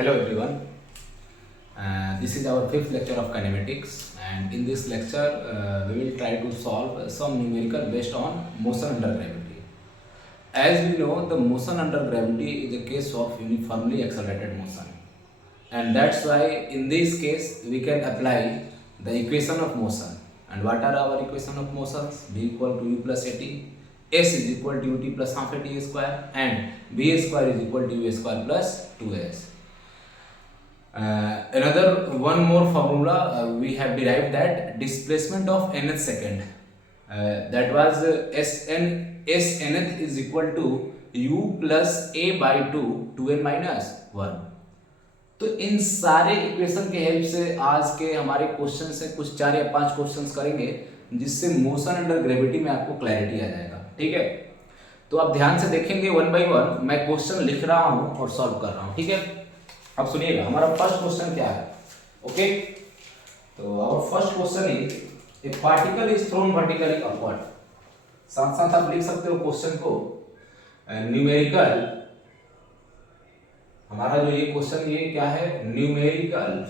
Hello everyone. This is our fifth lecture of kinematics, and in this lecture we will try to solve some numerical based on motion under gravity. As we know, the motion under gravity is a case of uniformly accelerated motion, and that's why in this case we can apply the equation of motion. And what are our equation of motions? B equal to U plus AT, S is equal to UT plus half AT square, and B square is equal to U square plus 2S. Another one more formula we have derived, that displacement of nth second, that was snth is equal to u plus a by 2n minus 1. तो इन सारे equation के help से आज के हमारे question से कुछ 4 या 5 क्वेश्चंस करेंगे, जिससे मोशन अंडर ग्रेविटी में आपको क्लैरिटी आ जाएगा। ठीक है, तो आप ध्यान से देखेंगे वन बाय वन। मैं क्वेश्चन लिख रहा हूं और सॉल्व कर रहा हूं। ठीक है, अब सुनिएगा हमारा फर्स्ट क्वेश्चन क्या है। ओके, तो our first question is a particle is thrown vertically upward. साथ साथ आप लिख सकते हो क्वेश्चन को न्यूमेरिकल। हमारा जो ये क्वेश्चन ये क्या है, numerical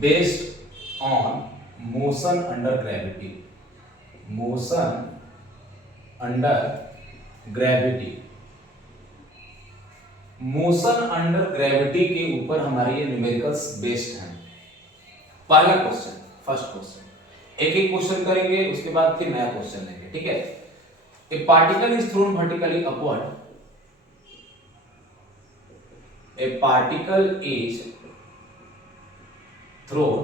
based on motion under gravity. Motion under gravity, motion under gravity के ऊपर हमारे ये न्यूमेरिकल्स बेस्ड हैं। पहला क्वेश्चन, फर्स्ट क्वेश्चन, एक एक क्वेश्चन करेंगे, उसके बाद फिर नया क्वेश्चन लेंगे। ठीक है, ए particle is thrown vertically upward. A particle is thrown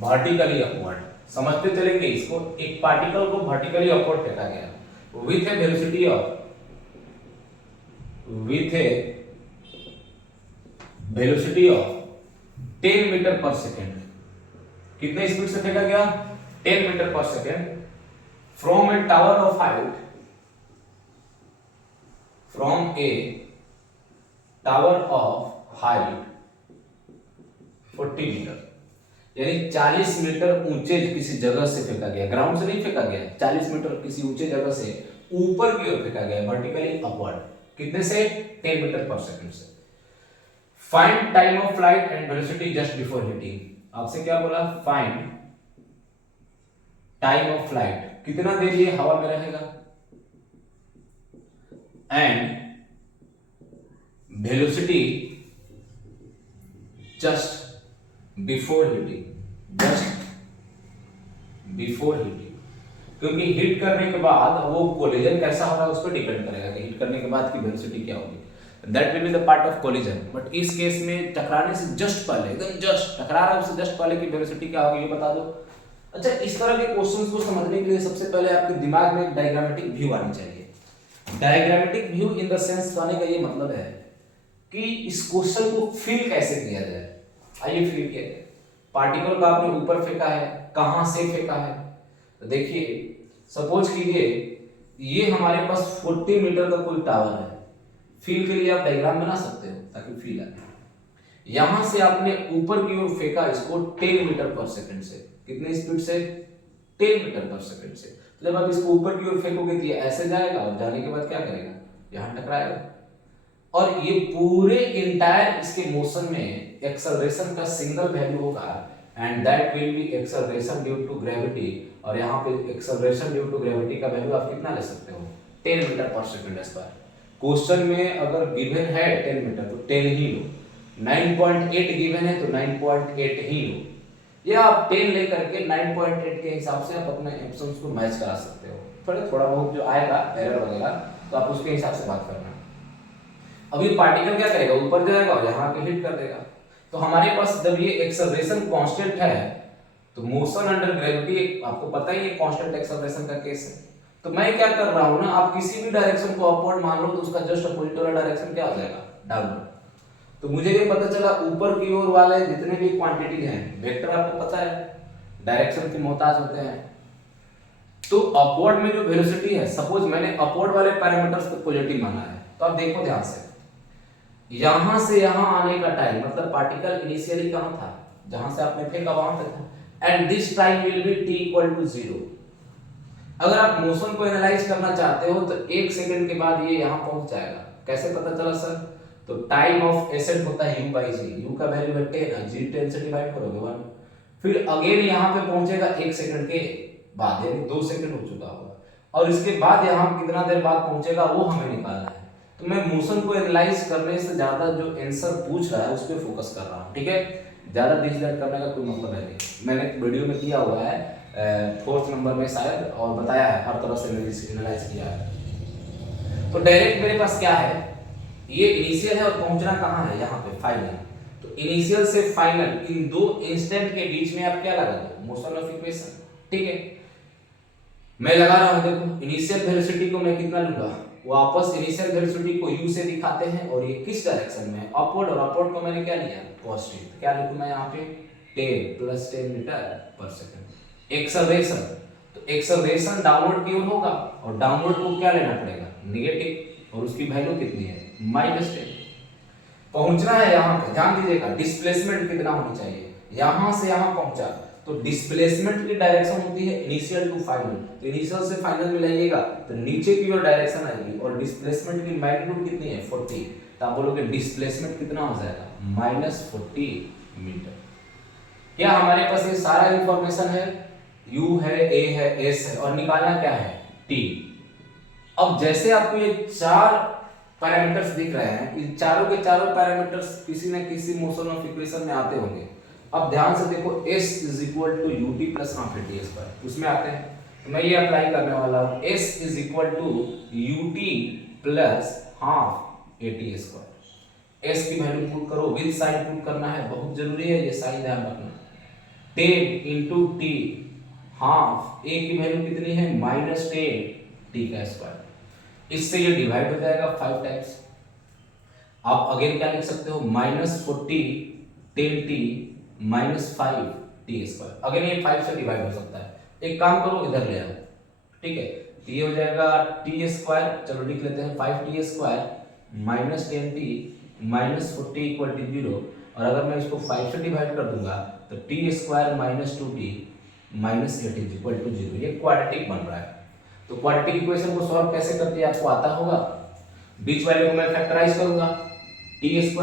vertically upward. समझते चलेंगे इसको। एक पार्टिकल को वर्टिकली अपवर्ड फेंका गया with a velocity of velocity of 10 metre per second. कितने स्पीड से फेंका गया? 10 metre per second from a tower of height, from a tower of height 40 metre, यानी 40 मीटर ऊंचे किसी जगह से फेंका गया। ग्राउंड से नहीं फेंका गया, 40 मीटर किसी ऊंचे जगह से ऊपर की ओर फेंका गया वर्टिकली अपवर्ड। कितने से? 10 मीटर पर सेकंड से। Find time of flight and velocity just before hitting. आपसे क्या बोला? फाइंड टाइम ऑफ फ्लाइट, कितना देर ये हवा में रहेगा, and velocity just before hitting. Just before hitting, क्योंकि हिट करने के बाद वो कोलिजन कैसा हो रहा है उस पर डिपेंड करेगा कि हिट करने के बाद की वेलोसिटी क्या होगी। That will be the part of collision. But इस केस में टकराने से जस्ट पहले, एकदम जस्ट टकरा रहा है उससे जस्ट पहले की वेलोसिटी क्या होगी ये बता दो। अच्छा, इस तरह के क्वेश्चंस को समझने के लिए सबसे पहले आपके दिमाग में एक डायग्रामेटिक व्यू आनी चाहिए। Diagrammatic view in the sense कहने का ये मतलब है कि इस क्वेश्चन को फील कैसे किया जाए। आइए फील किया जाए। पार्टिकल को आपने ऊपर फेंका है, कहां से फेंका है? तो देखिए, सपोज कीजिए ये हमारे पास 40 मीटर का कोई टावर है। फील के लिए आप डायग्राम बना सकते हो ताकि फील आए। यहां से आपने ऊपर की ओर फेंका इसको 10 मीटर पर सेकंड से। कितने स्पीड से? 10 मीटर पर सेकंड से। तो जब आप इसको ऊपर की ओर फेंकोगे तो ये ऐसे जाएगा और जाने के बाद क्या करेगा? यहां टकराएगा। और ये पूरे इंटायर इसके मोशन में एक्सेलरेशन का सिंगल वैल्यू होगा, and that will be acceleration due to gravity. और यहाँ पे एक्सेलरेशन ड्यू टू ग्रेविटी का वैल्यू आप कितना ले सकते हो? 10 metre per second square. Question में अगर गिवन है 10 मीटर तो 10 ही लो, 9.8 गिवन है तो 9.8 ही लो, या आप 10 लेकर के 9.8 के हिसाब से आप अपने ऑप्शंस को मैच करा सकते हो। थोड़ा बहुत जो आएगा एरर वगैरह तो आप उसके हिसाब से बात करना। अब ये पार्टिकल क्या करेगा? ऊपर जाएगा और यहाँ पे हिट कर देगा। तो हमारे पास जब ये एक्सेलरेशन कांस्टेंट है तो मोशन अंडर ग्रेविटी आपको पता ही है कांस्टेंट एक्सेलरेशन का केस है। तो मैं क्या कर रहा हूं ना, आप किसी भी डायरेक्शन को अपवर्ड मान लो तो उसका जस्ट अपोजिट वाला डायरेक्शन क्या हो जाएगा? डाउनवर्ड। तो मुझे ये पता चला ऊपर की ओर वाले जितने भी क्वांटिटीज हैं, वेक्टर आपको पता है डायरेक्शन के मोहताज होते हैं। तो अपवर्ड में जो वेलोसिटी है, सपोज मैंने अपवर्ड वाले पैरामीटर्स को पॉजिटिव माना है, तो आप देखो ध्यान से, यहां से यहां आने का टाइम मतलब पार्टिकल इनिशियली कहां था? जहां से आपने फेंका वहां पे था, and this time will be t equal to 0। अगर आप मोशन को एनालाइज करना चाहते हो तो 1 सेकंड के बाद ये यहां पहुंच जाएगा, कैसे पता चला सर? तो टाइम ऑफ एसेट होता है u बाई जी, u का वैल्यू है 10 है, g 10 से डिवाइड करोगे 1, फिर अगेन यहाँ पे पहुंचेगा 1 सेकंड के बाद, यानी 2 सेकंड हो चुका होगा, और इसके बाद यहाँ कितना देर बाद पहुंचेगा वो हमें निकालना है। तो मैं मोशन को एनालाइज करने से ज्यादा जो आंसर पूछ रहा है उस पर फोकस कर रहा हूँ, ठीक है? ज्यादा दिस दैट करने का कोई मतलब है नहीं। मैंने वीडियो में किया हुआ है 4th नंबर में शायद, और बताया है हर तरह से एनालाइज किया है। तो डायरेक्ट मेरे पास क्या है, ये इनिशियल है और पहुंचना कहाँ है, यहाँ पे फाइनल। तो इनिशियल से फाइनल इन दो इंस्टेंट के बीच में आप क्या लगा दो, मोशन ऑफ इक्वेशन, ठीक है? मैं लगा रहा हूं, देखो इनिशियल वेलोसिटी को मैं कितना लूंगा, वापस इनिशियल वेलोसिटी को u से दिखाते हैं, और ये किस डायरेक्शन में है, अपवर्ड, और अपवर्ड को मैंने क्या लिया, पॉजिटिव। तो क्या लिखूं मैं यहाँ पे 10 + 10 मीटर पर सेकंड। एक्सेलरेशन, तो एक्सेलरेशन डाउनवर्ड की ओर होगा, और डाउनवर्ड को क्या लेना पड़ेगा, नेगेटिव, और उसकी वैल्यू कितनी है, -10। पहुंचना है यहाँ पे, ध्यान दीजिएगा डिस्प्लेसमेंट कितना होनी चाहिए, यहां से यहां पहुंचा, तो डिस्प्लेसमेंट की डायरेक्शन होती है इनिशियल टू फाइनल, तो इनिशियल से फाइनल में लाइएगा तो नीचे की ओर डायरेक्शन आएगी, और डिस्प्लेसमेंट की मैग्नीट्यूड कितनी है 40, तो आप बोलोगे डिस्प्लेसमेंट कितना हो जाएगा, -40 मीटर। क्या हमारे पास ये सारा इंफॉर्मेशन है, u है, a है, s है, और निकालना क्या है, t। अब जैसे आपको ये 4 पैरामीटर्स दिख रहे हैं, इन चारों के चारों पैरामीटर्स किसी न किसी मोशन ऑफ इक्वेशन में आते होंगे। अब ध्यान से देखो, s = ut + हाफ at², उसमें आते हैं, तो मैं ये अप्लाई करने वाला हूं, s = ut + half at²। s की वैल्यू पुट करो, विद साइन पुट करना है, बहुत जरूरी है, ये साइन ध्यान रखना। 10 × t, हाफ a की वैल्यू कितनी है, -10 t²। इससे ये डिवाइड हो जाएगा 5 टाइम्स। आप अगेन क्या लिख सकते हो, -40 10t -5 t²। अगेन ये 5 से डिवाइड हो सकता है, एक काम करो इधर ले आओ, ठीक है? तो ये हो जाएगा t², चलो लिख लेते हैं 5t² -10t -40 = 0, और अगर मैं इसको 5 से डिवाइड कर दूंगा तो t² -2t -8 = 0। ये क्वाड्रेटिक बन रहा है। तो क्वाड्रेटिक इक्वेशन को सॉल्व कैसे करते हैं आपको आता होगा, बीच वाले को मैं फैक्टराइज करूंगा, t²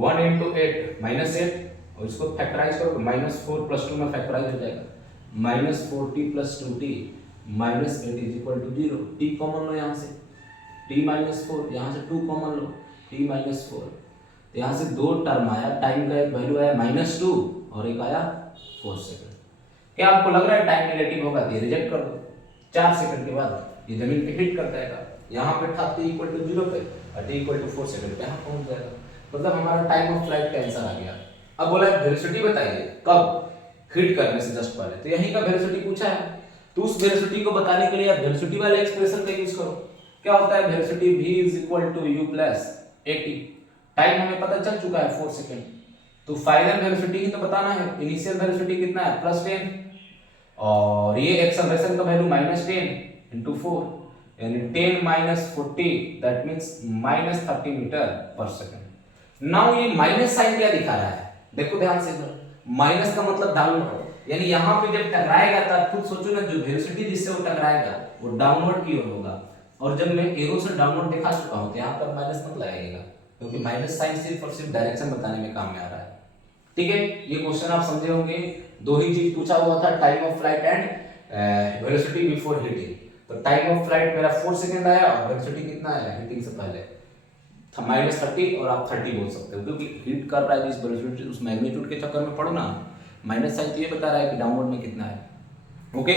1 × 8 -8, और इसको फैक्टराइज करो, -4 + 2 में फैक्टराइज हो जाएगा, -40 + 2t -8 = 0। t कॉमन लो यहाँ से, t -4, यहाँ से 2 कॉमन लो, t -4, तो यहाँ से 2 टर्म आया, टाइम का एक वैल्यू आया -2 और एक आया 4 सेकंड। क्या आपको लग रहा है टाइम रिलेटिव होगा, ये रिजेक्ट कर दो, 4 सेकंड के बाद ये जमीन पे हिट कर जाएगा, यहाँ पे था t = 0 पे, और t = 4 सेकंड पे यहाँ पहुंच जाएगा, मतलब हमारा टाइम ऑफ फ्लाइट का आंसर आ गया। अब बोला वेलोसिटी बताइए कब, हिट करने से जस्ट पहले, तो यहीं का वेलोसिटी पूछा है, तो उस वेलोसिटी को बताने के लिए आप वेलोसिटी वाले एक्सप्रेशन का यूज करो। क्या होता है, velocity v = u + at। Time हमें पता चल चुका है 4 सेकंड, तो फाइनल वेलोसिटी ही तो बताना है, इनिशियल वेलोसिटी कितना है, +10, और ये एक्सेलरेशन का वैल्यू -10 × 4, यानी 10 - 40, that means -30 metre per second. Now ये माइनस साइन क्या दिखा रहा है, देखो ध्यान से, माइनस का मतलब डाउनवर्ड, यानी यहाँ पे जब टकराएगा तब खुद सोचो ना, जो वेलोसिटी जिससे वो टकराएगा वो डाउनवर्ड की ओर होगा, और जब मैं एरो से डाउनवर्ड दिखा चुका हूँ तो यहाँ पर माइनस मत लगाइएगा, क्योंकि माइनस साइन सिर्फ और सिर्फ डायरेक्शन बताने में काम में आ रहा है, ठीक है? ये क्वेश्चन आप समझे होंगे, दो ही चीज पूछा हुआ था, time of flight and velocity before hitting. तो टाइम ऑफ फ्लाइट मेरा 4 सेकंड आया, और वेलोसिटी कितना आया हिटिंग से पहले, -30, और आप 30 बोल सकते हो, क्योंकि हिट कर रहा है जिस वेलोसिटी, उस मैग्नीट्यूड के चक्कर में पड़ो ना, माइनस साइन तो ये बता रहा है कि डाउनवर्ड में कितना है। ओके,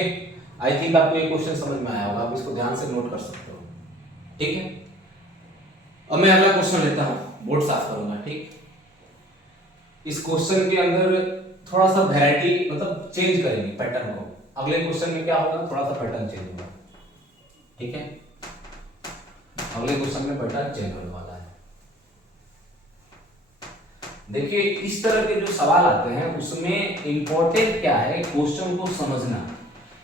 आई थिंक आपको ये क्वेश्चन समझ में आया होगा, आप इसको ध्यान से नोट कर सकते हो, ठीक है? अब मैं अगला क्वेश्चन लेता हूं, बोर्ड साफ करूंगा, ठीक? इस क्वेश्चन के अंदर थोड़ा सा वैरायटी, मतलब चेंज करेंगे पैटर्न को, अगले क्वेश्चन में क्या होगा, थोड़ा सा पैटर्न चेंज होगा, ठीक है? अगले क्वेश्चन में पैटर्न चेंज होने वाला है। देखिए इस तरह के जो सवाल आते हैं उसमें इंपॉर्टेंट क्या है, क्वेश्चन को समझना।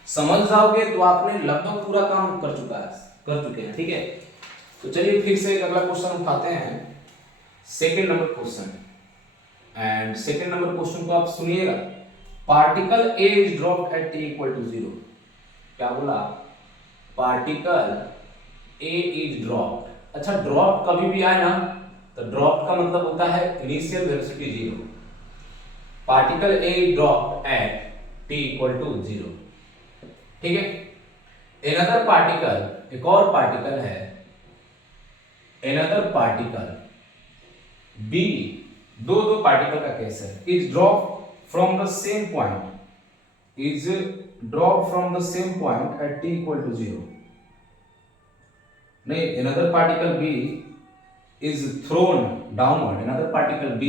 समझ जाओगे तो आपने लगभग पूरा काम कर चुके हैं, ठीक है? तो चलिए फिर से एक अगला क्वेश्चन उठाते हैं, second number question, and second number question को आप सुनिएगा। Particle A is dropped at t = 0। क्या बोला, पार्टिकल ए इज ड्रॉप्ड अच्छा ड्रॉप कभी भी आए ना तो ड्रॉप का मतलब होता है initial velocity 0, particle A drop at t equal to 0, ठीक है। एनदर पार्टिकल, एक और पार्टिकल है, एनदर पार्टिकल बी, दो पार्टिकल का केस है, is drop from the same point, is dropped from the same point at t equal to 0. नहीं, another particle B is thrown downward, another particle B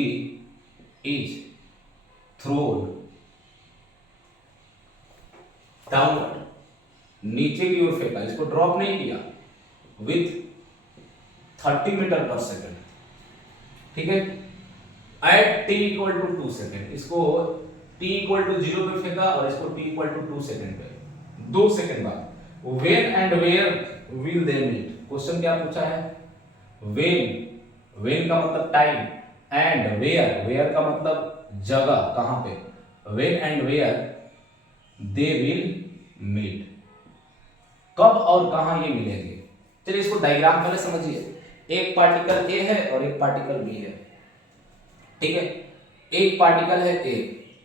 is thrown downward, नीचे की ओर फेंका, इसको drop नहीं किया, with 30 metre per second, ठीक है, at t equal to 2 second, इसको t इक्वल टू 0 पे फेंका और इसको t इक्वल टू 2 सेकंड पे, 2 सेकंड बाद when and where will they meet. Question क्या पूछा है, व्हेन का मतलब टाइम, एंड वेयर का मतलब जगह, कहां पे, when and where they will meet, कब और कहां ये मिलेंगे। चलिए इसको डायग्राम पहले समझिए, एक पार्टिकल ए है और एक पार्टिकल बी है, ठीक है। एक पार्टिकल है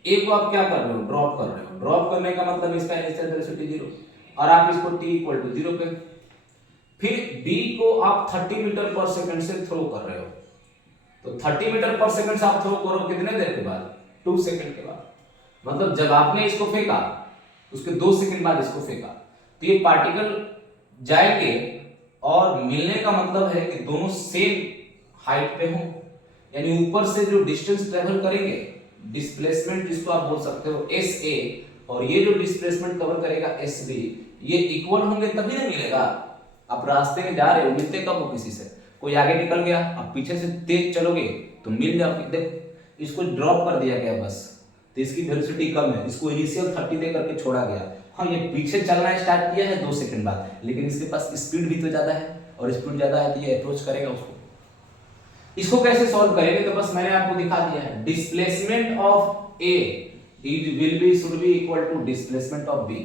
ए को आप क्या कर रहे हो, ड्रॉप कर रहे हो, ड्रॉप करने का मतलब इसका इनिशियल वेलोसिटी 0 और आप इसको t इक्वल टू 0 पे, फिर b को आप 30 मीटर पर सेकंड से थ्रो कर रहे हो, तो 30 मीटर पर सेकंड से आप थ्रो करो कितने देर के बाद, 2 सेकंड के बाद, मतलब जब आपने इसको फेंका उसके 2 सेकंड बाद इसको फेंका, तो ये पार्टिकल जाएंगे और मिलने का मतलब है कि दोनों सेम हाइट पे हों, यानी ऊपर से जो डिस्टेंस ट्रेवल करेंगे, डिस्प्लेसमेंट जिसको आप बोल सकते हो एस ए, और ये जो डिस्प्लेसमेंट कवर करेगा एस बी, ये इक्वल होंगे तभी ना मिलेगा। आप रास्ते में जा रहे हो, मिलते कब हो किसी से, कोई आगे निकल गया, आप पीछे से तेज चलोगे तो मिल जाओगे। देखो इसको ड्रॉप कर दिया गया बस, तो इसकी वेलोसिटी कम है, इसको इनिशियल 30 दे करके छोड़ा गया, हाँ ये पीछे चलना स्टार्ट किया है 2 सेकंड बाद, लेकिन इसके पास स्पीड भी तो ज्यादा है, और स्पीड ज्यादा है तो ये अप्रोच करेगा उसको। इसको कैसे सॉल्व करेंगे, तो बस मैंने आपको दिखा दिया है, displacement of A will be should be equal to displacement of B,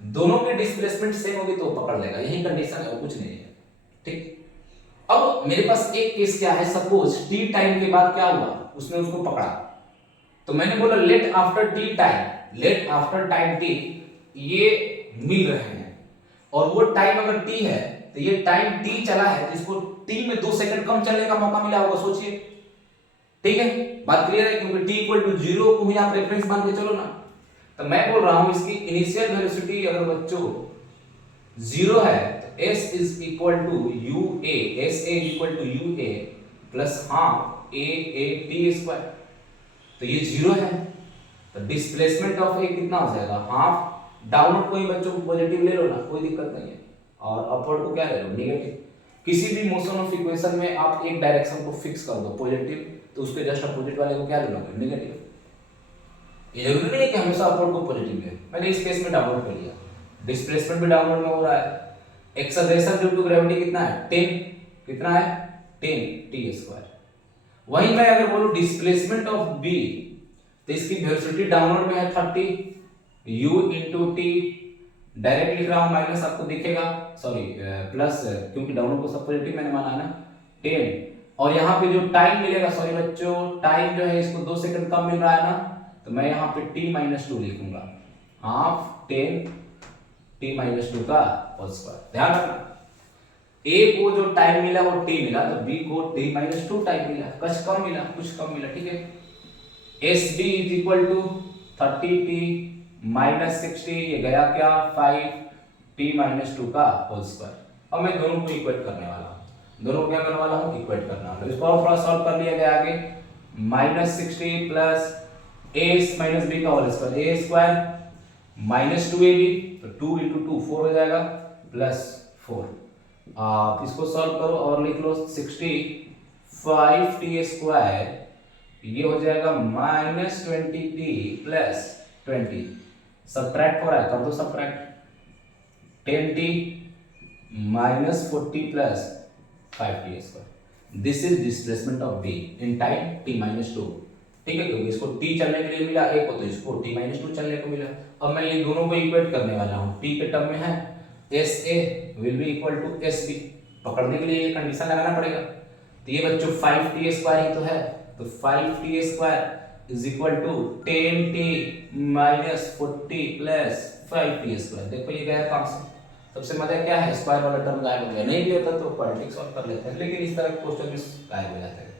दोनों के डिस्प्लेसमेंट सेम होगी तो पकड़ लेगा, यही कंडीशन है, वो कुछ नहीं है, ठीक। अब मेरे पास एक केस क्या है, सपोज t टाइम के बाद क्या हुआ, उसने उसको पकड़ा, तो मैंने बोला let after t time, let after time t, ये मिल रहे हैं, और वो टाइम अगर t है तो ये टाइम t चला है, जिसको t में 2 सेकंड कम चलने का मौका मिला होगा, सोचिए, ठीक है, बात क्लियर है, क्योंकि t इक्वल टू 0 को ही आप रेफरेंस मान के चलो ना। तो मैं बोल रहा हूं इसकी इनिशियल वेलोसिटी अगर बच्चों 0 है तो s is equal to ua, sa equal to ua plus half a t square, तो ये 0 है, तो डिस्प्लेसमेंट ऑफ a कितना हो जाएगा, हाफ, डाउनवर्ड कोई बच्चों को पॉजिटिव ले लो ना, कोई दिक्कत नहीं है, और अपवर्ड को क्या ले लो, नेगेटिव। किसी भी मोशन ऑफ इक्वेशन में आप एक डायरेक्शन को फिक्स कर दो पॉजिटिव, तो उसके जस्ट अपोजिट वाले को क्या ले लोगे, नेगेटिव। ये जरूरी नहीं है कि हमेशा अपवर्ड को पॉजिटिव ले, मैंने इस केस में डाउनवर्ड कर लिया, डिस्प्लेसमेंट भी डाउनवर्ड में हो रहा है, एक्सेलरेशन ड्यू टू ग्रेविटी कितना है 10, कितना है 10 t स्क्वायर। वहीं मैं अगर बोलूं डिस्प्लेसमेंट ऑफ b, तो इसकी वेलोसिटी डाउनवर्ड में है 30 u into t, डायरेक्ट लिख रहा हूं माइनस, आपको दिखेगा, सॉरी प्लस, क्योंकि डाउनवर्ड को सब पॉजिटिव मैंने माना है ना, 10, और यहाँ पे जो टाइम मिलेगा, सॉरी बच्चों टाइम जो है इसको 2 सेकंड कम मिल रहा है ना, तो मैं यहाँ पे t-2 लिखूंगा, हाफ 10 t-2 का होल स्क्वायर। ध्यान रखना a को जो टाइम मिला वो t मिला, तो b को t-2 टाइम मिला, कुछ कम मिला, कुछ कम मिला, ठीक है। sb is equal to 30t minus 60, ये गया क्या 5t-2 का होल स्क्वायर। अब मैं दोनों को इक्वेट करने वाला हूं, दोनों को क्या करने वाला हूं, इक्वेट करना वाला हूं। इसको और थोड़ा सॉल्व कर लिया गया आगे, -60 प्लस a माइनस b का whole square, a square minus 2ab, तो 2 into 2 4 हो जाएगा, प्लस 4, आप इसको सॉल्व करो और लिख लो 65t स्क्वायर, ये हो जाएगा -20t प्लस 20, सब्ट्रैक्ट हो रहा है, कर दो subtract, 10t minus 40 plus 5t square, this is displacement of b in time t-2, ठीक है, क्योंकि इसको t चलने के लिए मिला एक को, तो इसको t-2 चलने को मिला। अब मैं ये दोनों को इक्वेट करने वाला हूं, t के टर्म में है sa will be equal to sb, पकड़ने के लिए ये कंडीशन लगाना पड़ेगा। तो ये बच्चों 5t² ही तो है, तो 5t² is equal to 10t minus 40 plus 5t²। देखो ये गया काम से। सबसे मजा क्या है, स्क्वायर वाला टर्म गायब हो गया। नहीं भी होता तो क्वाड्रेटिक सॉल्व कर लेते हैं, लेकिन इस तरह के क्वेश्चन भी गायब हो जाते हैं।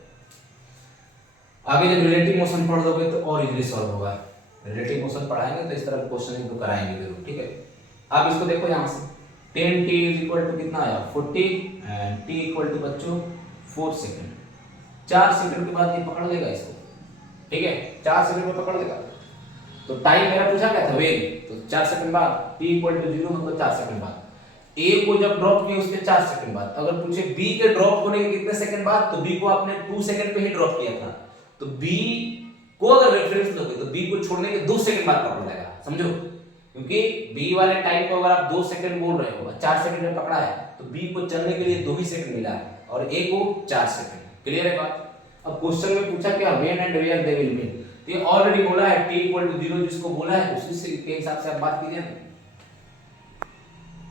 आगे जब रिलेटिव मोशन पढ़ लोगे तो और इजीली सॉल्व होगा। रिलेटिव मोशन पढ़ाएंगे तो इस तरह के क्वेश्चन इनको कराएंगे जरूर, ठीक है। आप इसको देखो यहाँ से 10t इज इक्वल टू कितना आया 40 एंड t इक्वल टू बच्चों 4 सेकंड। 4 सेकंड के बाद ये पकड़ लेगा इसको, ठीक है, 4 सेकंड में पकड़ लेगा। तो टाइम मेरा पूछा क्या था वेग, तो 4 सेकंड बाद t इक्वल टू 0 मतलब 4 सेकंड बाद। a को जब ड्रॉप किया उसके 4 सेकंड बाद। अगर पूछे b के ड्रॉप होने के कितने सेकंड बाद, तो b को आपने 2 सेकंड पे ही ड्रॉप किया था, तो b को अगर रेफरेंस लोगे तो b को छोड़ने के 2 सेकंड बाद पकड़ लेगा, समझो। क्योंकि b वाले टाइम को अगर आप 2 सेकंड बोल रहे हो, 4 सेकंड में पकड़ा है, तो b को चलने के लिए 2 ही सेकंड मिला है और a को 4 सेकंड। क्लियर है बात। अब क्वेश्चन में पूछा क्या, when and where they will meet, तो ये ऑलरेडी बोला है t इक्वल टू 0 जिसको बोला है उसी से के हिसाब से आप बात कीजिए ना।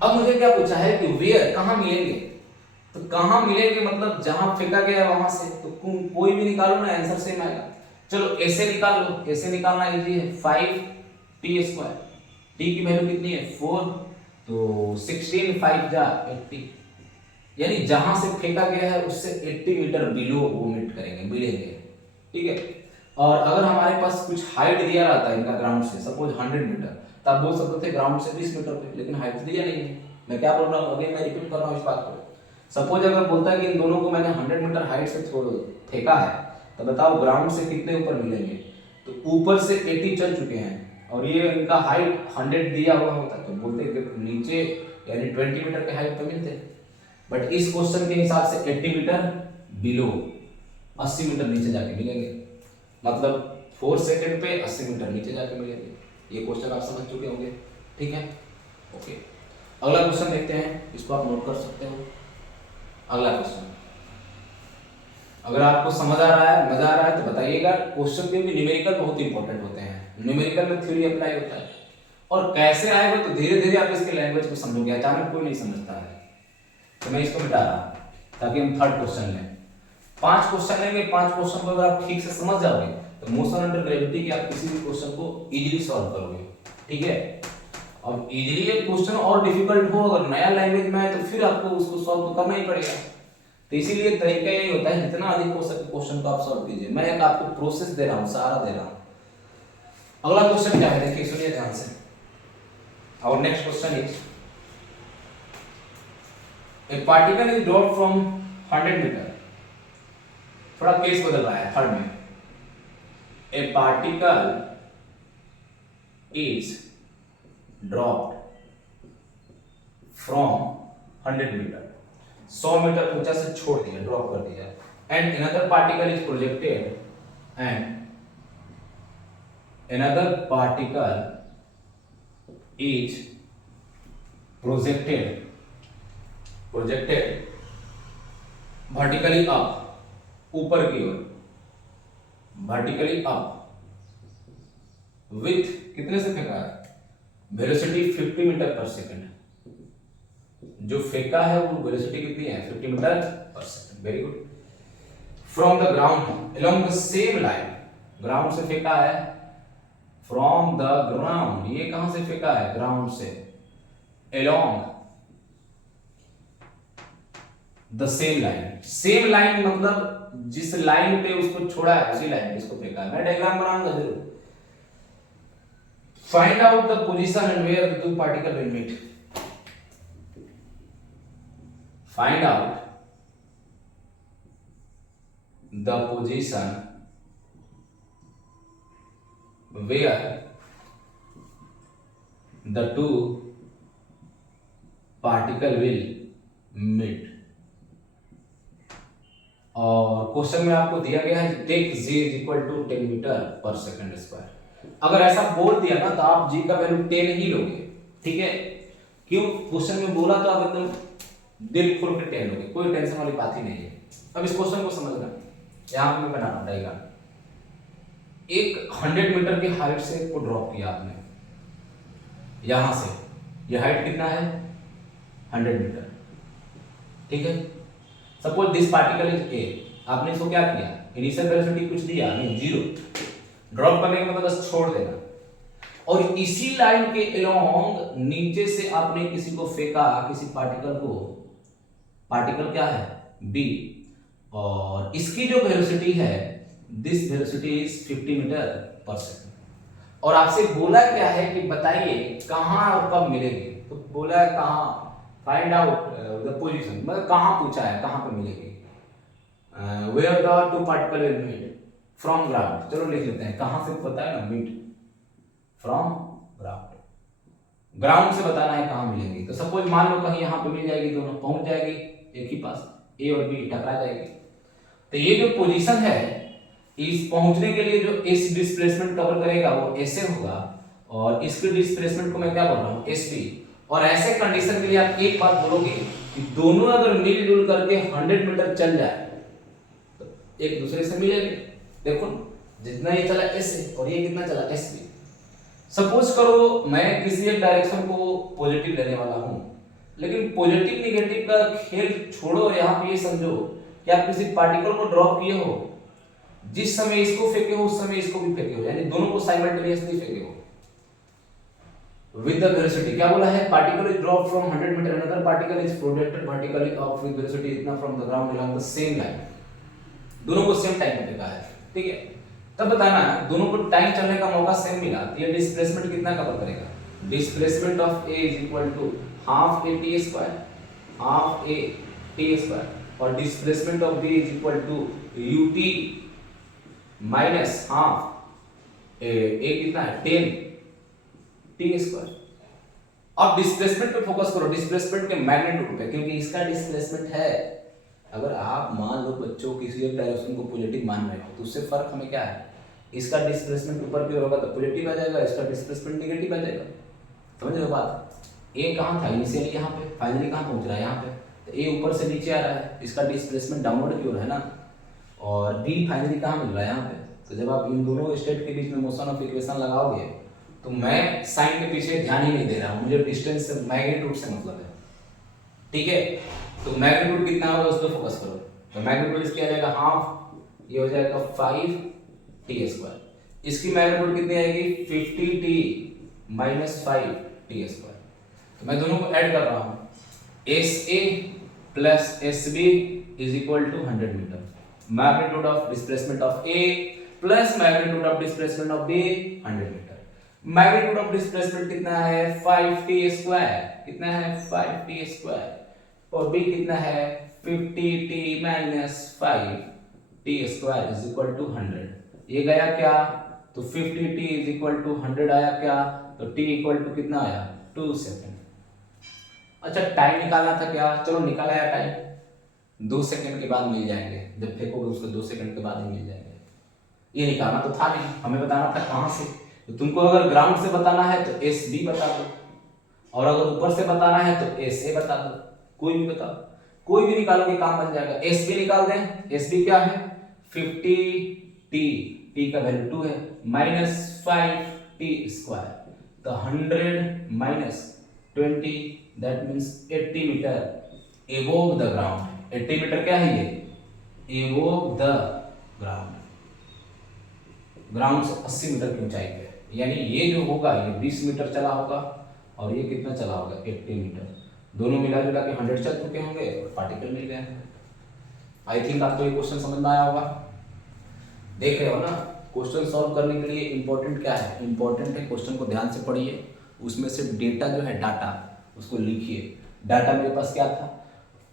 अब मुझे क्या पूछा है कि वेयर कहां मिलेंगे, तो कहां मिलेंगे मतलब जहां फेंका गया है वहां से, तो कोई भी निकालो ना आंसर सेम आएगा। चलो ऐसे निकाल लो, ऐसे निकालना इजी है। 5t², t की वैल्यू कितनी है 4, तो 16 5 जा 80, यानी जहां से फेंका गया है उससे 80 मीटर बिलो वो मीट करेंगे, मिलेंगे, ठीक है। और अगर हमारे पास कुछ हाइट दिया रहता है इनका ग्राउंड से, सपोज 100 मीटर, तो आप बोल सकते थे ग्राउंड से 20 मीटर पे, लेकिन हाइट दिया नहीं है। मैं क्या बोल रहा हूँ, अभी मैं रिपीट कर रहा हूँ इस बात को। सपोज अगर बोलता है कि इन दोनों को मैंने 100 मीटर हाइट से फेंका है, तो बताओ ग्राउंड से कितने ऊपर मिलेंगे। तो ऊपर से 80 चल चुके हैं और ये इनका हाइट 100 दिया हुआ होता तो बोलते कि नीचे यानी 20 मीटर के हाइट पे मिलते। बट इस क्वेश्चन के हिसाब से 80 मीटर बिलो, 80 मीटर नीचे जाके मिलेंगे, मतलब 4 सेकंड पे 80 मीटर नीचे जाके मिलेंगे। ये क्वेश्चन आप समझ चुके होंगे, ठीक है, ओके। अगला क्वेश्चन देखते हैं, इसको आप नोट कर सकते हो। अगला क्वेश्चन, अगर आपको समझ आ रहा है, मजा आ रहा है तो बताइएगा। क्वेश्चन के भी न्यूमेरिकल बहुत इंपॉर्टेंट होते हैं, न्यूमेरिकल में थ्योरी अप्लाई होता है, और कैसे आएगा तो धीरे धीरे आप इसके लैंग्वेज को समझोगे, अचानक कोई नहीं समझता है। तो मैं इसको मिटा रहा हूं ताकि हम थर्ड क्वेश्चन लें। 5 क्वेश्चन लेंगे, 5 क्वेश्चन को अगर आप ठीक से समझ जाओगे तो मोशन अंडर ग्रेविटी के आप किसी भी क्वेश्चन को इजीली सॉल्व करोगे, ठीक है। अब इजीली एक क्वेश्चन और डिफिकल्ट हो, अगर नया लैंग्वेज में है तो फिर आपको उसको सॉल्व तो करना ही पड़ेगा। तो इसीलिए तरीका यही होता है जितना अधिक हो सके क्वेश्चन को आप सॉल्व कीजिए। मैं एक आपको प्रोसेस दे रहा हूं, सहारा दे रहा हूं। अगला क्वेश्चन क्या है, देखिए सुनिए ध्यान से। और next question is a particle is dropped from 100 metre. थोड़ा केस बदल रहा है थर्ड में। A particle is dropped from 100 metre, 100 metre ऊंचा से छोड़ दिया, ड्रॉप कर दिया। And another particle is projected, and another particle is projected vertically up, ऊपर की ओर, वर्टिकली अप, विथ कितने से फेंका है, वेलोसिटी 50 मीटर पर सेकंड। जो फेंका है वो वेलोसिटी कितनी है 50 metre per second, very good. From the ground along the same line, ground से फेंका है, फ्रॉम द ग्राउंड, ये कहां से फेंका है, ग्राउंड से, along the same line. Same line मतलब जिस लाइन पे उसको छोड़ा है उसी लाइन पे इसको फेंका है। मैं डायग्राम बनाऊंगा जरूर। Find out the position and where the two particle will meet. Find out the position where the two particle will meet. और क्वेश्चन में आपको दिया गया है take g is equal to 10 metre per second square. अगर ऐसा बोल दिया ना तो आप g का वैल्यू 10 ही लोगे, ठीक है। क्यों, क्वेश्चन में बोला तो आप एकदम दिल खोल के 10 लोगे, कोई टेंशन वाली बात ही नहीं है। अब इस क्वेश्चन को समझना, यहां पे मैं बना रहा हूं डायग्राम। एक 100 मीटर की हाइट से को ड्रॉप किया आपने, यहां से, ये हाइट कितना है 100 मीटर, ठीक है। Suppose this particle is a, आपने इसको क्या किया, इनिशियल वेलोसिटी कुछ दिया नहीं, जीरो, ड्रॉप करने का मतलब बस छोड़ देना, और इसी लाइन के अलोंग नीचे से आपने किसी को फेंका, किसी पार्टिकल को, पार्टिकल क्या है बी, और इसकी जो वेलोसिटी है, this velocity is 50 metre per second, और आपसे बोला क्या है कि बताइए कहां और कब मिलेगी, तो बोला है कहां, फाइंड आउट द पोजीशन, मतलब कहां पूछा है, कहां पे मिलेगी, where the two particle will meet from ground, चलो लिख लेते हैं, कहां से पता है ना, मीट फ्रॉम ग्राउंड, ग्राउंड से बताना है कहां मिलेंगी। तो सपोज मान लो कहीं यहां पे मिल जाएगी, दोनों पहुंच जाएगी एक ही पास, ए और बी टकरा जाएगी, तो ये जो पोजीशन है, इस पहुंचने के लिए जो इस डिस्प्लेसमेंट कवर करेगा वो ऐसे होगा, और इसके डिस्प्लेसमेंट को मैं क्या बोल रहा हूं, एस बी, और ऐसे कंडीशन के लिए आप एक बात बोलोगे कि दोनों अगर मिलजुल करके 100 मीटर चल जाए तो एक दूसरे से मिलेंगे। देखो जितना ये चला ऐसे और ये कितना चला एस बी, सपोज करो मैं किसी एक डायरेक्शन को पॉजिटिव लेने वाला हूं, लेकिन पॉजिटिव निगेटिव का खेल छोड़ो और यहाँ पे ये समझो कि आप किसी पार्टिकल को ड्रॉप किए हो, जिस समय इसको फेंके हो उस समय इसको भी फेंके हो, यानी दोनों को साइमल्टेनियसली फेंके हो विद द वेलोसिटी, क्या बोला है, particle is drop from 100 metre, another particle is projected vertically up with velocity इतना from the ground along the same line, दोनों को सेम टाइम पे फेंका है, ठीक है। तब बताना है दोनों को टाइम चलने का मौका सेम मिला, तो ये डिस्प्लेसमेंट कितना कवर करेगा, displacement of A is equal to half A T square, half A T square, और displacement of B is equal to U T minus half A कितना है 10 टी स्क्वायर। अब डिस्प्लेसमेंट पे फोकस करो, displacement के magnitude पे, क्योंकि इसका डिस्प्लेसमेंट है, अगर आप मान लो बच्चों किसी एक डायरेक्शन को पॉजिटिव मान रहे हो तो उससे फर्क हमें क्या है, इसका डिस्प्लेसमेंट ऊपर की ओर होगा तो पॉजिटिव आ जाएगा, इसका डिस्प्लेसमेंट नेगेटिव आ जाएगा, समझ रहे हो बात। ए कहाँ था इनिशियली, यहाँ पे, फाइनली कहाँ पहुंच रहा है यहाँ पे, तो ए ऊपर से नीचे आ रहा है, इसका डिस्प्लेसमेंट डाउनवर्ड की ओर है ना, और डी फाइनली कहाँ मिल रहा है यहाँ पे। तो जब आप इन दोनों स्टेट के बीच में मोशन ऑफ इक्वेशन लगाओगे तो मैं साइन के पीछे ध्यान ही नहीं दे रहा हूँ, मुझे डिस्टेंस से मैग्नीट्यूड से मतलब है, ठीक है। तो मैग्नीट्यूड कितना होगा उस पर फोकस करो, तो मैग्नीट्यूड इसकी आ जाएगा हाफ, ये हो जाएगा 5 टी स्क्वायर, इसकी मैग्नीट्यूड कितनी आएगी 50 टी माइनस 5 टी स्क्वायर। तो मैं दोनों को ऐड कर रहा हूँ, S A plus S B is equal to 100 metre, magnitude of displacement of A plus magnitude of displacement of B 100 metre. Magnitude of displacement कितना है 5 टी स्क्वायर, कितना है 5 टी स्क्वायर, और b कितना है 50 t minus 5 t square is equal to 100। ये गया क्या, तो 50 टी इज इक्वल टू 100 आया क्या, तो t इक्वल टू कितना आया 2 सेकंड। अच्छा टाइम निकालना था क्या, चलो निकाला है टाइम, 2 सेकंड के बाद मिल जाएंगे, जब फेंकोगे उसको 2 सेकंड के बाद ही मिल जाएंगे। ये निकालना तो था नहीं, हमें बताना था कहां से, तो तुमको अगर ग्राउंड से बताना है तो एस बी बता दो, और अगर ऊपर से बताना है तो एस ए बता दो, कोई भी बताओ, कोई भी निकालोगे काम बन जाएगा। एस बी निकाल दें, एस बी क्या है 50 टी, टी का वैल्यू 2 है, माइनस 5 टी स्क्वायर, तो 100 minus 20 that means 80 metre above the ground. 80 metre क्या है ये, एबोव द ग्राउंड, ग्राउंड से 80 मीटर की ऊंचाई पे, यानी ये जो होगा ये 20 मीटर चला होगा और ये कितना चला होगा 80 मीटर, दोनों मिला जुला के 100 चल चुके होंगे और पार्टिकल मिल गए। आई थिंक आपको ये क्वेश्चन समझ में आया होगा, देख रहे हो ना। क्वेश्चन सॉल्व करने के लिए इंपॉर्टेंट क्या है, इंपॉर्टेंट है क्वेश्चन को ध्यान से पढ़िए, उसमें से डेटा जो है डाटा उसको लिखिए। डाटा मेरे पास क्या था,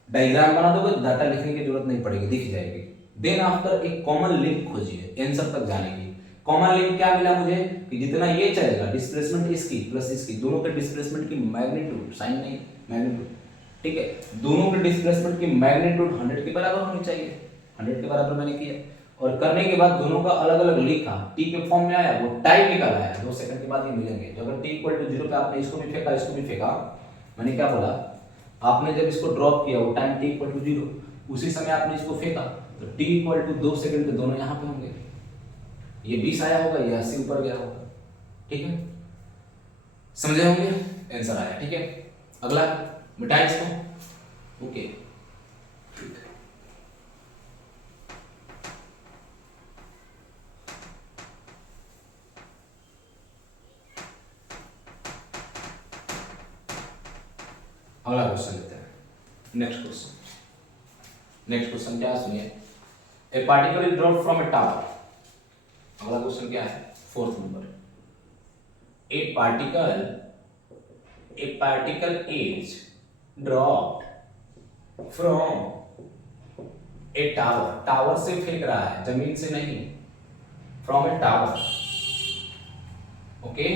डायग्राम बना दोगे तो डाटा लिखने की जरूरत नहीं पड़ेगी, दिख जाएगी। देन आफ्टर एक कॉमन लिंक खोजिए आंसर तक जाने की। कॉमन लिंक क्या मिला मुझे कि जितना ये चलेगा डिस्प्लेसमेंट इसकी प्लस इसकी, दोनों के डिस्प्लेसमेंट की मैग्नीट्यूड, साइन नहीं मैग्नीट्यूड, ठीक है, दोनों के डिस्प्लेसमेंट की मैग्नीट्यूड 100 के बराबर होनी चाहिए, 100 के बराबर मैंने किया, और करने के बाद दोनों का अलग अलग लिखा, टी के फॉर्म में आया, वो टाइम निकाला है, 2 सेकंड के बाद ये मिलेंगे। जब अगर टी इक्वल टू 0 पे आपने इसको भी फेंका इसको भी फेंका, मैंने क्या बोला, आपने जब इसको ड्रॉप किया वो टाइम टी इक्वल टू 0, उसी समय आपने इसको फेंका तो टी इक्वल टू 2 सेकंड पे दोनों यहाँ पे होंगे, ये 20 आया होगा, ये 80 ऊपर गया होगा, ठीक है, समझे होंगे, आंसर आया, ठीक है। अगला मिटाएं इसको, ओके। अगला क्वेश्चन लेते हैं, नेक्स्ट क्वेश्चन क्या है सुनिए। ए particle is dropped from a tower. अगला क्वेश्चन क्या है, 4th number. A particle is dropped from a tower से फेंक रहा है, जमीन से नहीं, from a tower. Okay,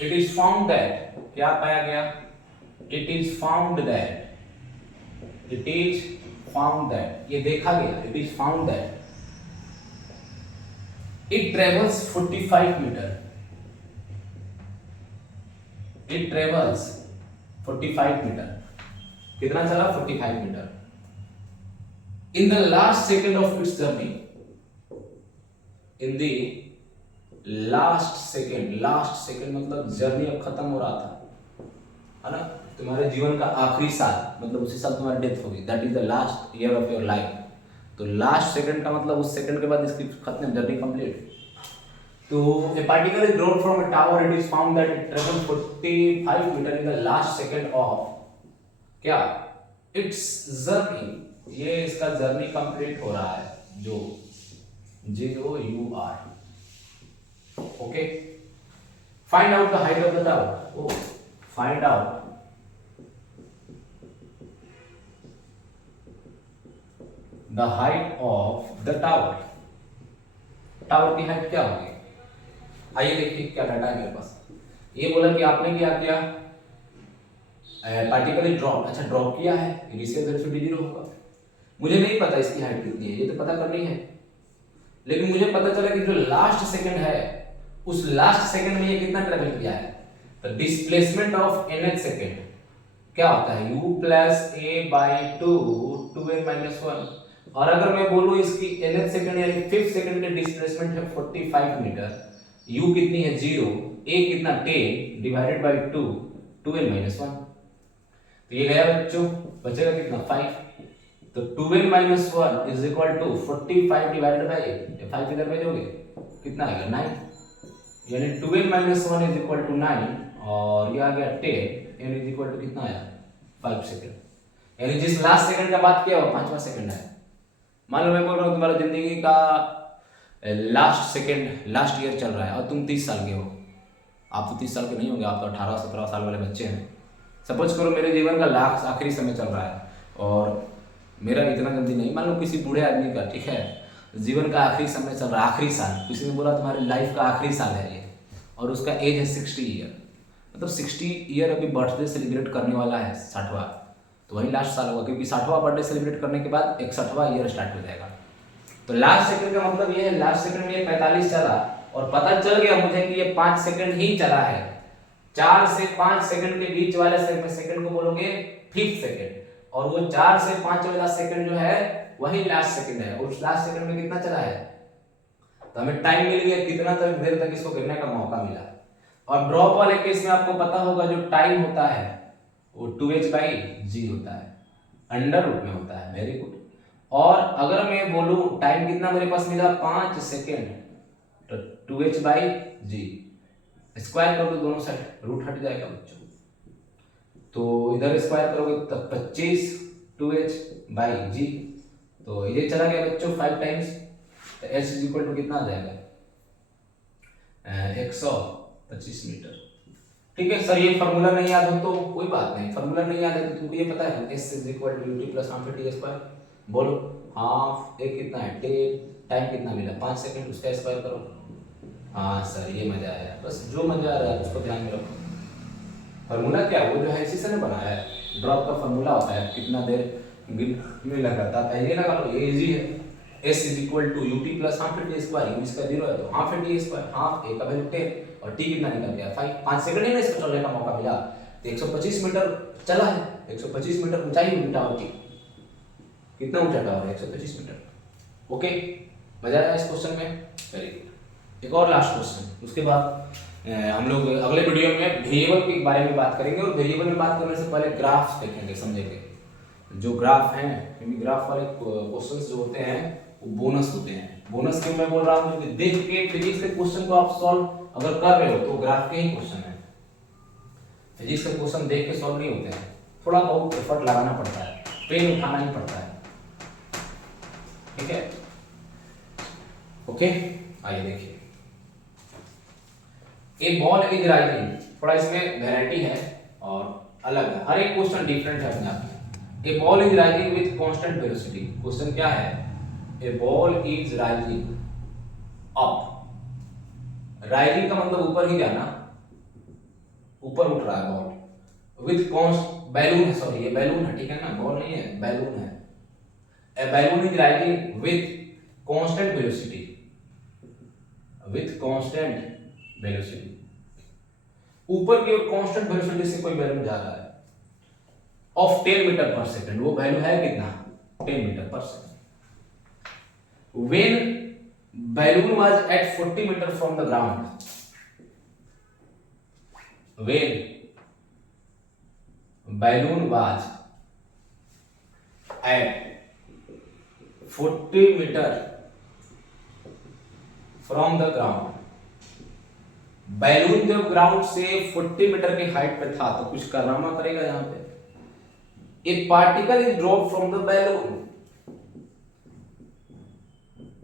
it is found that, क्या पाया गया, इट इज फाउंड दैट, ये देखा गया, it is found that it travels 45 metre, it travels 45 metre, कितना चला, 45 metre. In the last second of its journey, in the last second मतलब journey अब खत्म हो रहा था, है ना, तुम्हारे जीवन का आखिरी साल, मतलब उसी साल तुम्हारी डेथ होगी, that is the last year of your life. तो लास्ट सेकंड का मतलब उस सेकंड के बाद इसकी खत्म, जर्नी कंप्लीट। तो a particle is dropped from a tower, it is found that it travelled 45 metre in the last second of क्या, इट्स जर्नी, ये इसका जर्नी कंप्लीट हो रहा है, जो JOUR। Okay, find out the height of the tower. Oh, find out the height of the tower. Tower की height क्या होगी, आइए देखिए क्या डाटा है मेरे पास। ये बोला कि आपने क्या किया, पार्टिकल इज ड्रॉप, अच्छा ड्रॉप किया है, इनिशियल वेलोसिटी 0 होगा। मुझे नहीं पता इसकी हाइट कितनी है, ये तो पता करनी है, लेकिन मुझे पता चला कि जो लास्ट सेकंड है, उस लास्ट सेकंड में ये कितना ट्रेवल किया है। तो डिस्प्लेसमेंट ऑफ nth सेकंड क्या होता है, u plus a by 2 2n minus 1। और अगर मैं बोलूं इसकी nth सेकंड यानी 5th सेकंड के डिस्प्लेसमेंट है 45 मीटर, u कितनी है 0, a कितना 10 डिवाइडेड बाई 2 2n माइनस 1। तो ये गया बच्चों, बचेगा कितना 5। तो 2n minus 1 is equal to 45 divided by 8, 5 इधर भेजोगे कितना आएगा 9, यानी 2n minus 1 is equal to 9, और ये आ गया 10, n इज इक्वल टू कितना आया 5 सेकंड, यानी जिस लास्ट सेकंड का बात किया वो 5वां सेकंड है। मान लो मैं बोल रहा हूँ तुम्हारा जिंदगी का लास्ट सेकंड, लास्ट ईयर चल रहा है और तुम 30 साल के हो। आप तो 30 साल के नहीं होंगे, आप तो 18-17 साल वाले बच्चे हैं। सपोज करो मेरे जीवन का लास्ट आखिरी समय चल रहा है और मेरा इतना जल्दी नहीं, मान लो किसी बूढ़े आदमी का, ठीक है, जीवन का आखिरी समय चल रहा है, आखिरी साल, किसी ने बोला तुम्हारी लाइफ का आखिरी साल है ये, और उसका एज है 60 ईयर, मतलब 60 ईयर अभी बर्थडे सेलिब्रेट करने वाला है 60वां, तो वही लास्ट साल होगा, क्योंकि 60वां बर्थडे सेलिब्रेट करने के बाद 61वां ईयर स्टार्ट हो जाएगा। तो लास्ट सेकंड का मतलब ये है, लास्ट सेकंड में ये 45 चला और पता चल गया मुझे कि ये 5 सेकंड ही चला है। 4 से 5 सेकंड के बीच वाले सेकंड को बोलोगे 5th सेकंड, और वो 4 से 5 वाला सेकंड जो है वही लास्ट सेकंड है। उस लास्ट सेकंड में कितना चला है, तो हमें टाइम मिल गया, कितना देर तक इसको गिरने का मौका मिला। और ड्रॉप वाले केस में आपको पता होगा जो टाइम होता है वो 2h/g होता है, अंडर रूट में होता है। Very good. और अगर मैं बोलूं टाइम कितना मेरे पास मिला 5 सेकेंड, तो 2h/g स्क्वायर कर दो दोनों साइड, रूट हट जाएगा बच्चों, तो इधर स्क्वायर करोगे तब 25 2h/g, तो ये चला गया बच्चों 5 टाइम्स, तो h इज इक्वल टू कितना आ जाएगा 125 मीटर। ठीक है सर, ये फार्मूला नहीं याद हो तो कोई बात नहीं, फार्मूला नहीं याद है तो तुमको ये पता है s is equal to ut plus half t square. बोलो हाफ एक कितना है 10, टाइम कितना मिला 5 सेकंड, उसका स्क्वायर करो। हाँ सर ये मजा आया, बस जो मजा आ रहा है उसको ध्यान में रखो। फार्मूला क्या वो जो है इसी से ने बनाया है, ड्रॉप का फार्मूला होता है कितना देर में लगाता है, ये लगा लो, ये इजी है। s is equal to ut plus half t square, u इसका 0 है तो half t square, half a का वैल्यू 10 और t कितना निकल गया 5 सेकंड ही ना इसको चलने का मौका मिला, तो 125 मीटर चला है। 125 मीटर ऊंचाई हुई टावर की, कितना ऊंचा टावर है 125 मीटर। ओके, मजा आया इस क्वेश्चन में, वेरी गुड। एक और लास्ट क्वेश्चन, उसके बाद हम लोग अगले वीडियो में वेरिएबल के बारे में बात करेंगे, और वेरिएबल में बात करने से पहले ग्राफ देखेंगे, समझेंगे जो ग्राफ हैं, क्योंकि ग्राफ वाले क्वेश्चंस जो होते हैं वो बोनस होते हैं। बोनस क्यों मैं बोल रहा हूँ, क्योंकि देख के फिजिक्स के क्वेश्चन को आप सॉल्व अगर कर रहे हो तो ग्राफ के ही क्वेश्चन है, फिजिक्स के क्वेश्चन देख के सॉल्व नहीं होते हैं, थोड़ा बहुत एफर्ट लगाना पड़ता है, पेन उठाना ही पड़ता है। ठीक है, ओके। आइए देखिए, ए बॉल इज राइजिंग, थोड़ा इसमें वैरायटी है और अलग है, हर एक क्वेश्चन डिफरेंट है अपने आप में। A ball is rising with constant velocity, question क्या है, a ball is rising up, rising का मतलब ऊपर ही जाना, ऊपर उठ रहा है बॉल, विथ कॉन्स्ट बैलून है, सॉरी ये बैलून है, ठीक है ना, बॉल नहीं है बैलून है। A balloon is rising with constant velocity, with constant velocity, ऊपर की ओर कांस्टेंट वेलोसिटी से कोई बैलून जा रहा है, ऑफ 10 मीटर पर सेकंड, वो वैल्यू है कितना, 10 metre per second. When balloon was at 40 metre from the ground, when balloon was at 40 metre from the ground, balloon जब ग्राउंड से 40 मीटर की हाइट पे था तो कुछ कारनामा करेगा यहां पे। A particle is dropped from the balloon.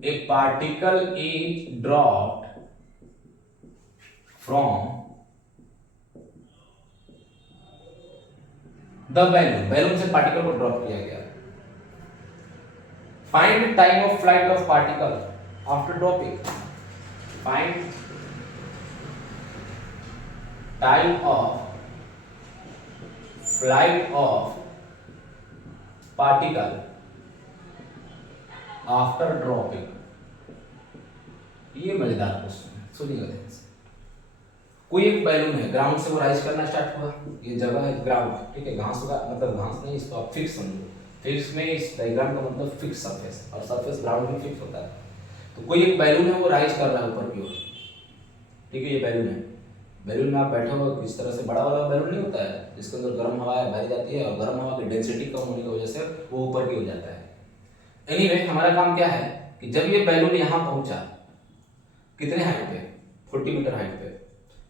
A particle is dropped from the balloon. Balloon से पार्टिकल को ड्रॉप किया गया। Find time of flight of particle after dropping. Find time of flight of particle after dropping. ये मजेदार question है, सुनिएगा ध्यान से। कोई एक बैलून है, ग्राउंड से वो राइज करना स्टार्ट हुआ, ये जगह है ग्राउंड, ठीक है, घास का मतलब घास नहीं, इसको आप फिक्स समझो, फिक्स में इस डायग्राम का मतलब फिक्स सरफेस, और सरफेस ग्राउंड में फिक्स होता है। तो कोई एक बैलून है वो राइज कर रहा है ऊपर की ओर, ठीक है, ये बैलून है, बैलून में आप बैठे हो इस तरह से, बड़ा वाला बैलून नहीं होता है जिसके अंदर गर्म हवा भरी जाती है, और गर्म हवा की डेंसिटी कम होने की वजह से वो ऊपर की हो जाता है। एनीवे हमारा काम क्या है कि जब ये बैलून यहाँ पहुंचा, कितने हाइट पे, 40 मीटर हाइट पे,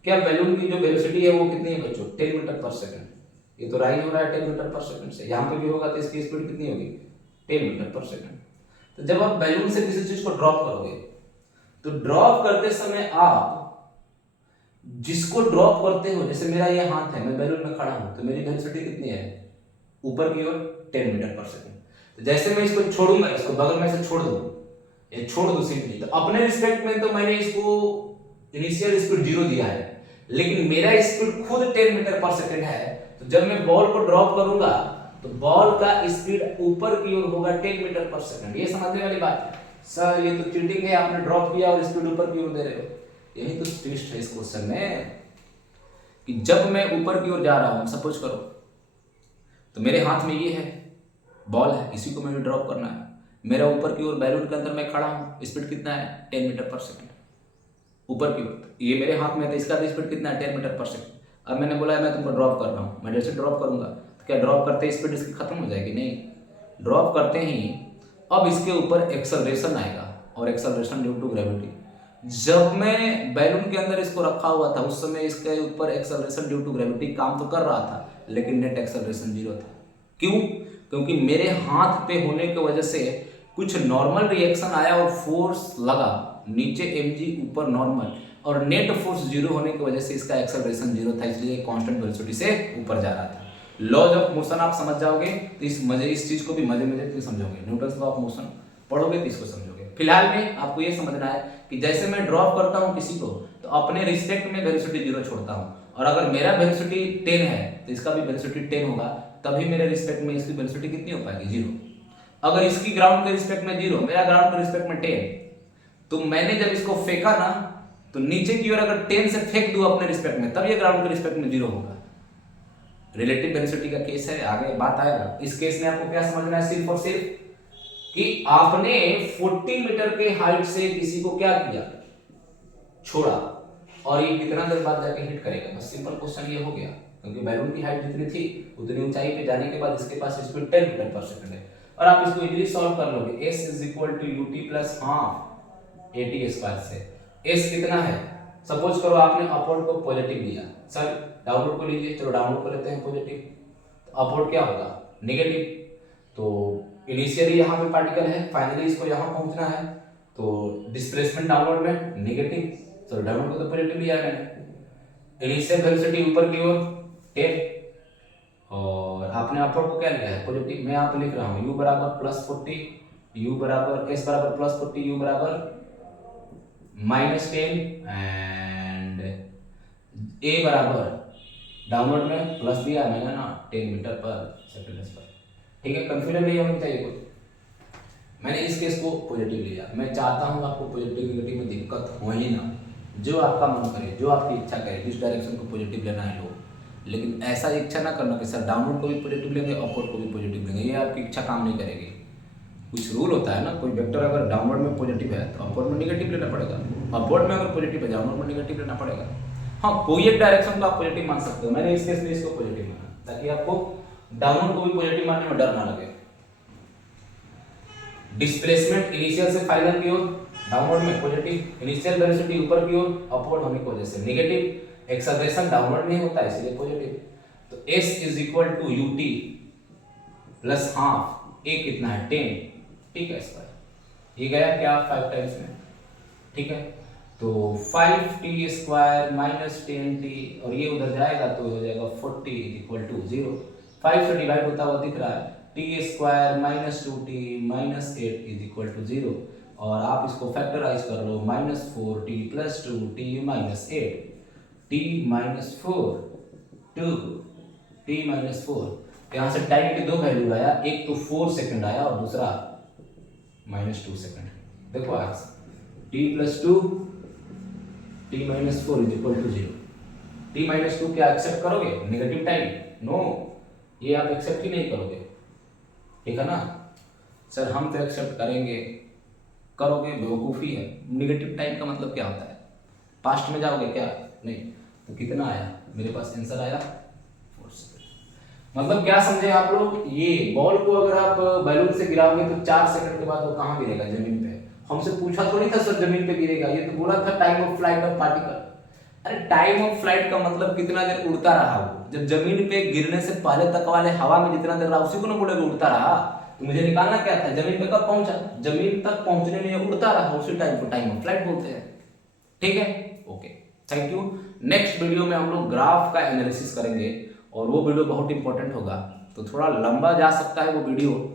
क्या बैलून की जो वेलोसिटी है वो कितनी है बच्चों, 10 मीटर पर सेकंड। ये तो राइज हो रहा है 10 मीटर पर सेकंड से, यहाँ पे भी होगा तो इसकी स्पीड कितनी होगी, 10 मीटर पर सेकंड। तो जब आप बैलून से किसी चीज को ड्रॉप करोगे तो ड्रॉप करते समय आप जिसको ड्रॉप करते हो, जैसे मेरा ये हाथ है, मैं बैलून में खड़ा हूं तो मेरी वेलोसिटी कितनी है, ऊपर की ओर 10 मीटर पर सेकंड। तो जैसे मैं इसको छोड़ूंगा, इसको बगल में से छोड़ दूं, ये छोड़ दूं सिंपली, तो अपने रिस्पेक्ट में तो मैंने इसको इनिशियल स्पीड 0 दिया है, लेकिन मेरा स्पीड खुद 10 मीटर पर सेकंड है। तो जब मैं बॉल को ड्रॉप करूंगा तो बॉल का स्पीड ऊपर की ओर होगा 10 मीटर पर सेकंड। ये समझने वाली बात है। सर ये तो चीटिंग है, आपने ड्रॉप किया और स्पीड ऊपर की ओर दे रहे हो। यही तो ट्विस्ट है इस क्वेश्चन में कि जब मैं ऊपर की ओर जा रहा हूं, सपोज करो, तो मेरे हाथ में ये है, बॉल है, इसी को मैंने ड्रॉप करना है, मेरा ऊपर की ओर बैलून के अंदर मैं खड़ा हूं, स्पीड कितना है, 10 मीटर पर सेकंड ऊपर की ओर। ये मेरे हाथ में है तो इसका भी स्पीड कितना है, 10 मीटर पर सेकंड। अब मैंने बोला है मैं तुमको ड्रॉप कर रहा हूँ, मैं जैसे ड्रॉप करूंगा तो क्या ड्रॉप करते स्पीड इसकी खत्म हो जाएगी, नहीं, ड्रॉप करते ही अब इसके ऊपर एक्सेलरेशन आएगा, और एक्सेलरेशन ड्यू टू ग्रेविटी। जब मैं बैलून के अंदर इसको रखा हुआ था उस समय इसके ऊपर एक्सेलरेशन ड्यू टू ग्रेविटी काम तो कर रहा था, लेकिन नेट एक्सेलरेशन 0 था। क्यों? क्योंकि मेरे हाथ पे होने की वजह से कुछ नॉर्मल रिएक्शन आया और फोर्स लगा नीचे mg, ऊपर नॉर्मल, और नेट फोर्स 0 होने की वजह से इसका एक्सेलरेशन 0 था, इसलिए कांस्टेंट वेलोसिटी से ऊपर जा रहा था। लॉज ऑफ मोशन आप समझ जाओगे तो इस चीज को भी मजे से समझोगे। न्यूटन्स लॉ ऑफ मोशन पढ़ोगे तो इसको समझोगे। फिलहाल में आपको ये समझना है कि जैसे मैं ड्रॉप करता हूं किसी को तो अपने रिस्पेक्ट में वेलोसिटी 0 छोड़ता हूं, और अगर मेरा वेलोसिटी 10 है तो इसका भी वेलोसिटी 10 होगा, तभी मेरे रिस्पेक्ट में इसकी वेलोसिटी कितनी हो पाएगी, 0। अगर इसकी ग्राउंड के रिस्पेक्ट में 0, मेरा ग्राउंड के रिस्पेक्ट में 10, तो मैंने जब इसको फेंका ना तो नीचे की ओर अगर 10 से फेंक दूं अपने रिस्पेक्ट में, तब ये ग्राउंड के रिस्पेक्ट में 0 होगा। रिलेटिव वेलोसिटी का केस है, आगे बात आएगा। इस केस में आपको क्या समझना है, सिर्फ और सिर्फ कि आपने 40 मीटर के हाइट से किसी को क्या किया, छोड़ा, और ये कितना देर बाद जाके हिट करेगा। बस सिंपल क्वेश्चन ये हो गया, क्योंकि बैलून की हाइट जितनी थी उतनी ऊंचाई पे जाने के बाद इसके पास स्पीड 10 मीटर पर सेकंड है, और आप इसको इजीली सॉल्व कर लोगे। s = ut + हाफ at² से। s कितना है, सपोज करो आपने अपवर्ड को पॉजिटिव लिया, सर डाउनवर्ड को लीजिए, चलो डाउनवर्ड को लेते हैं पॉजिटिव। अपवर्ड क्या होगा, नेगेटिव। तो इनिशियली यहाँ पे पार्टिकल है, फाइनली इसको यहाँ पहुंचना है, तो डिस्प्लेसमेंट डाउनवर्ड में नेगेटिव, तो डाउनवर्ड को तो पॉजिटिव लिया मैंने। इनिशियल वेलोसिटी ऊपर की ओर 10 और आपने अपवर्ड को क्या लिया है, पॉजिटिव। मैं यहाँ पे लिख रहा हूँ u बराबर +40, u बराबर s बराबर +40, u बराबर -10 एंड a बराबर डाउनवर्ड में प्लस दिया मैंने ना 10 मीटर पर सेकंड पर। ठीक है, कंफ्यूजन नहीं होनी चाहिए कोई। मैंने इस केस को पॉजिटिव लिया। मैं चाहता हूँ आपको पॉजिटिव नेगेटिव में दिक्कत हो ही ना, जो आपका मन करे, जो आपकी इच्छा करे, जिस डायरेक्शन को पॉजिटिव लेना है लो, लेकिन ऐसा इच्छा ना करना कि सर डाउनवर्ड को भी पॉजिटिव लेंगे, अपवर्ड को भी पॉजिटिव लेंगे। ये आपकी इच्छा काम नहीं करेगी। कुछ रूल होता है ना, कोई वेक्टर अगर डाउनवर्ड में पॉजिटिव है तो अपवर्ड में नेगेटिव लेना पड़ेगा, अपवर्ड में अगर पॉजिटिव है डाउनवर्ड में नेगेटिव लेना पड़ेगा। हाँ, कोई एक डायरेक्शन को आप पॉजिटिव मान सकते हो। मैंने इस केस में इसको पॉजिटिव माना ताकि आपको डाउनवर्ड को भी पॉजिटिव मानने में डर ना लगे। डिस्प्लेसमेंट इनिशियल से फाइनल की ओर डाउनवर्ड में पॉजिटिव, इनिशियल वेलोसिटी ऊपर की ओर अपवर्ड होने की वजह से नेगेटिव, एक्सेलरेशन डाउनवर्ड में होता है इसलिए पॉजिटिव। तो s is equal to ut plus half, a कितना है 10, ठीक है। इस पर ये गया क्या 5 टाइम्स में, ठीक है। तो 5t स्क्वायर माइनस 10t और ये उधर जाएगा तो हो जाएगा 40 इक्वल टू 0। 5 से डिवाइड होता हुआ दिख रहा है, t square minus 2t minus 8 is equal to 0 और आप इसको फैक्टराइज कर लो, -4t plus 2t minus 8 t minus 4 2 t minus 4। यहाँ से टाइम के दो वैल्यू आया, एक तो 4 सेकंड आया और दूसरा -2 सेकंड। देखो आज t प्लस 2 t minus 4 is equal to 0। t minus 2 क्या एक्सेप्ट करोगे नेगेटिव टाइम? नो, ये आप एक्सेप्ट ही नहीं करोगे, ठीक है ना सर। हम तो एक्सेप्ट करेंगे, करोगे बेवकूफ़ी है। नेगेटिव टाइम का मतलब क्या होता है? पास्ट में जाओगे क्या? नहीं। तो कितना आया मेरे पास आंसर आया 4 सेकंड। मतलब क्या समझे आप लोग, ये बॉल को अगर आप बैलून से गिराओगे तो 4 सेकंड के बाद वो कहाँ गिरेगा? जमीन पे। हमसे पूछा थोड़ी था सर जमीन पे गिरेगा, ये तो बोला था time of flight of particle. अरे टाइम ऑफ फ्लाइट का मतलब कितना देर उड़ता रहा वो। जब जमीन पे गिरने से पहले तक वाले हवा में जितना देर रहा उसी को ना बोलेगा उड़ता रहा। तो मुझे निकालना क्या था, जमीन पे कब पहुंचा? जमीन तक पहुंचने में उड़ता रहा, उसी टाइम को टाइम ऑफ फ्लाइट बोलते हैं, ठीक है। Okay, thank you. Next video में हम लोग ग्राफ का एनालिसिस करेंगे और वो वीडियो बहुत इंपॉर्टेंट होगा, तो थोड़ा लंबा जा सकता है वो वीडियो।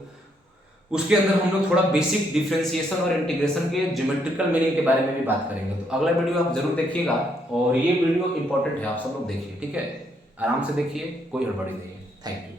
उसके अंदर हम लोग थोड़ा बेसिक डिफरेंशिएशन और इंटीग्रेशन के ज्योमेट्रिकल मीनिंग के बारे में भी बात करेंगे। तो अगला वीडियो आप जरूर देखिएगा और ये वीडियो इंपॉर्टेंट है, आप सब लोग देखिए, ठीक है। आराम से देखिए, कोई हड़बड़ी नहीं है। Thank you.